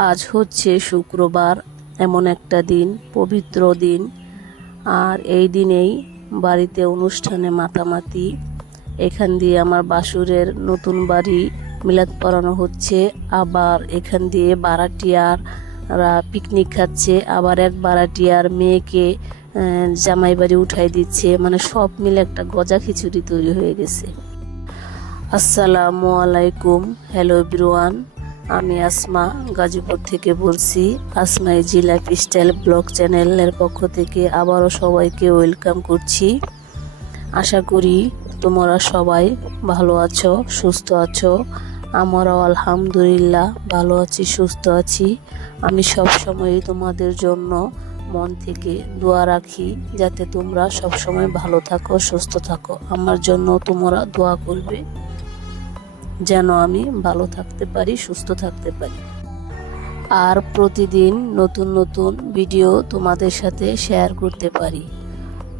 আজ হচ্ছে শুক্রবার, এমন একটা দিন, পবিত্র দিন। আর এই দিনেই বাড়িতে অনুষ্ঠানে মাতামাতি। এখান দিয়ে আমার বাসুরের নতুন বাড়ি মিলাদ পড়ানো হচ্ছে। আবার এখান দিয়ে বারাটিয়াররা পিকনিক খাচ্ছে। আবার এক বারাটিয়ার মেয়েকে জামাই বাড়ি উঠাই দিচ্ছে। মানে সব মিলে একটা গজা খিচুড়ি তৈরি হয়ে গেছে। আসসালামু আলাইকুম, হ্যালো এভরিওয়ান। আমি আসমা গাজীপুর থেকে বলছি। আসমা ইজি লাইফস্টাইল ব্লগ চ্যানেলের পক্ষ থেকে আবারও সবাইকে ওয়েলকাম করছি। আশা করি তোমরা সবাই ভালো আছো, সুস্থ আছো। আমরাও আলহামদুলিল্লাহ ভালো আছি, সুস্থ আছি। আমি সবসময় তোমাদের জন্য মন থেকে দোয়া রাখি, যাতে তোমরা সবসময় ভালো থাকো, সুস্থ থাকো। আমার জন্য তোমরা দোয়া করবে যেন আমি ভালো থাকতে পারি, সুস্থ থাকতে পারি। আর প্রতিদিন নতুন নতুন ভিডিও তোমাদের সাথে শেয়ার করতে পারি।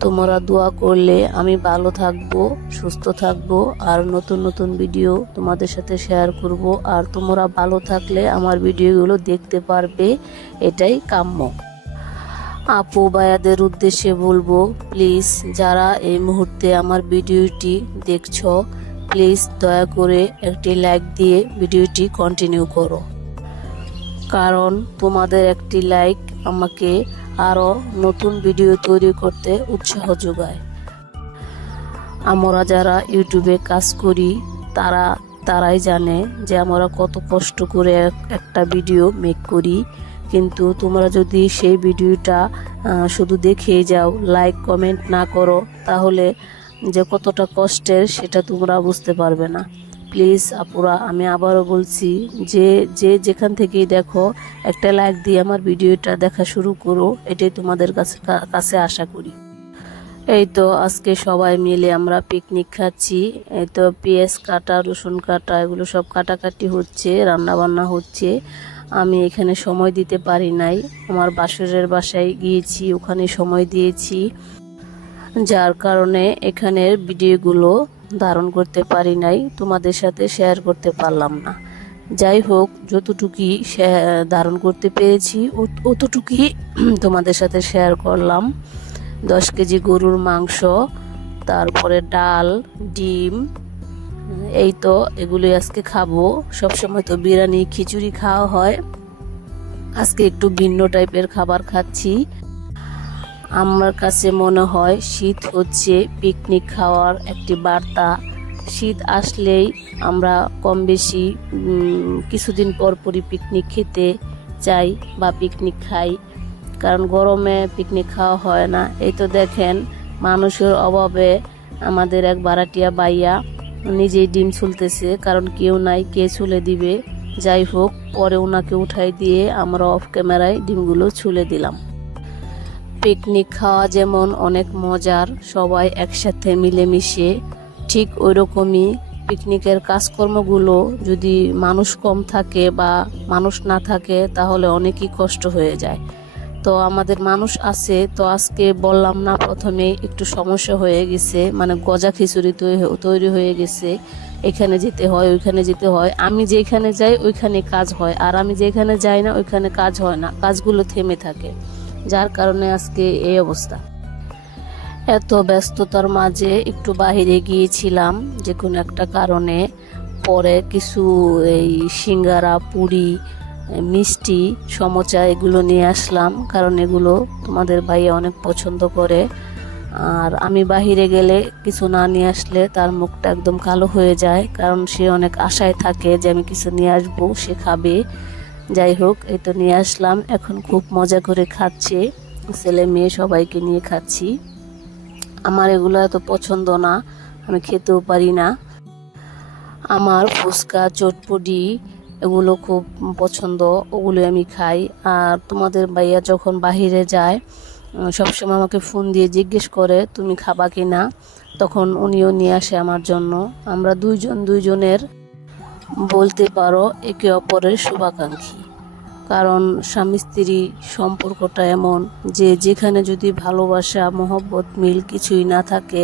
তোমরা দোয়া করলে আমি ভালো থাকবো, সুস্থ থাকবো, আর নতুন নতুন ভিডিও তোমাদের সাথে শেয়ার করব। আর তোমরা ভালো থাকলে আমার ভিডিওগুলো দেখতে পারবে, এটাই কাম্য। আপু ভাইয়াদের উদ্দেশ্যে বলবো, প্লিজ যারা এই মুহূর্তে আমার ভিডিওটি দেখছো, প্লিজ দয়া করে একটি লাইক দিয়ে ভিডিওটি কন্টিনিউ করো। কারণ তোমাদের একটি লাইক আমাকে আরও নতুন ভিডিও তৈরি করতে উৎসাহ যোগায়। আমরা যারা ইউটিউবে কাজ করি তারাই জানে যে আমরা কত কষ্ট করে একটা ভিডিও মেক করি। কিন্তু তোমরা যদি সেই ভিডিওটা শুধু দেখেই যাও, লাইক কমেন্ট না করো, তাহলে যে কতটা কষ্টের সেটা তোমরা বুঝতে পারবে না। প্লিজ আপুরা, আমি আবারও বলছি, যে যেখান থেকেই দেখো, একটা লাইক দিয়ে আমার ভিডিওটা দেখা শুরু করো, এটাই তোমাদের কাছে আশা করি। এই তো আজকে সবাই মিলে আমরা পিকনিক খাচ্ছি। এই তো পেঁয়াজ কাটা, রসুন কাটা, এগুলো সব কাটাকাটি হচ্ছে, রান্না বান্না হচ্ছে। আমি এখানে সময় দিতে পারি নাই, আমার বাসুরের বাসায় গিয়েছি, ওখানে সময় দিয়েছি, যার কারণে এখানের ভিডিওগুলো ধারণ করতে পারি নাই, তোমাদের সাথে শেয়ার করতে পারলাম না। যাই হোক, যতটুকুই ধারণ করতে পেরেছি অতটুকুই তোমাদের সাথে শেয়ার করলাম। 10 কেজি গরুর মাংস, তারপরে ডাল, ডিম, এই তো এগুলোই আজকে খাবো। সবসময় তো বিরিয়ানি, খিচুড়ি খাওয়া হয়, আজকে একটু ভিন্ন টাইপের খাবার খাচ্ছি। আমার কাছে মনে হয় শীত হচ্ছে পিকনিক খাওয়ার একটি বার্তা। শীত আসলেই আমরা কম বেশি কিছুদিন পরই পিকনিক খেতে যাই বা পিকনিক খাই, কারণ গরমে পিকনিক খাওয়া হয় না। এই তো দেখেন, মানুষের অভাবে আমাদের এক বারাটিয়া বাইয়া নিজেই ডিম ছুলতেছে, কারণ কেউ নাই, কে ছুলে দিবে। যাই হোক, পরে ওনাকে উঠাই দিয়ে আমরা অফ ক্যামেরায় ডিমগুলো ছুলে দিলাম। পিকনিক খাওয়া যেমন অনেক মজার, সবাই একসাথে মিলেমিশে, ঠিক ওই রকমই পিকনিকের কাজকর্মগুলো যদি মানুষ কম থাকে বা মানুষ না থাকে, তাহলে অনেকই কষ্ট হয়ে যায়। তো আমাদের মানুষ আছে, তো আজকে বললাম না প্রথমে, একটু সমস্যা হয়ে গেছে, মানে গজা খিচুড়ি তৈরি হয়ে গেছে। এখানে যেতে হয়, ওইখানে যেতে হয়, আমি যেখানে যাই ওইখানে কাজ হয়, আর আমি যেখানে যাই না ওইখানে কাজ হয় না, কাজগুলো থেমে থাকে, যার কারণে আজকে এই অবস্থা। এত ব্যস্ততার মাঝে একটু বাইরে গিয়েছিলাম যে কোনো একটা কারণে, পরে কিছু এই সিঙ্গারা, পুরি, মিষ্টি, সমোচা এগুলো নিয়ে আসলাম, কারণ এগুলো তোমাদের ভাইয়া অনেক পছন্দ করে। আর আমি বাহিরে গেলে কিছু না নিয়ে আসলে তার মুখটা একদম কালো হয়ে যায়, কারণ সে অনেক আশায় থাকে যে আমি কিছু নিয়ে আসবো, সে খাবে। যাই হোক, এই তো নিয়ে আসলাম, এখন খুব মজা করে খাচ্ছে, ছেলে মেয়ে সবাইকে নিয়ে খাচ্ছি। আমার এগুলো এত পছন্দ না, আমি খেতেও পারি না। আমার ফুচকা, চটপটি এগুলো খুব পছন্দ, ওগুলো আমি খাই। আর তোমাদের ভাইয়া যখন বাহিরে যায়, সবসময় আমাকে ফোন দিয়ে জিজ্ঞেস করে তুমি খাবা কি না, তখন উনিও নিয়ে আসে আমার জন্য। আমরা দুইজনের বলতে পারো একে অপরের শুভাকাঙ্ক্ষী, কারণ স্বামী স্ত্রী সম্পর্কটা এমন যে যেখানে যদি ভালোবাসা, মহব্বত, মিল কিছুই না থাকে,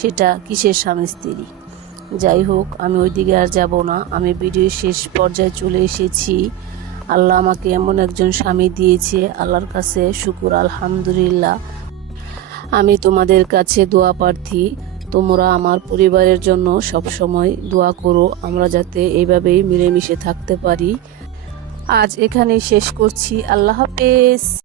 সেটা কিসের স্বামী স্ত্রী। যাই হোক, আমি ওই দিকে আর যাব না, আমি ভিডিও শেষ পর্যায়ে চলে এসেছি। আল্লাহ আমাকে এমন একজন স্বামী দিয়েছে, আল্লাহর কাছে শুকুর আলহামদুলিল্লাহ। আমি তোমাদের কাছে দোয়া প্রার্থী, তোমরা আমার পরিবারের জন্য সবসময় দোয়া করো, আমরা যাতে এইভাবেই মিলেমিশে থাকতে পারি। আজ এখানেই শেষ করছি। আল্লাহ হাফেজ।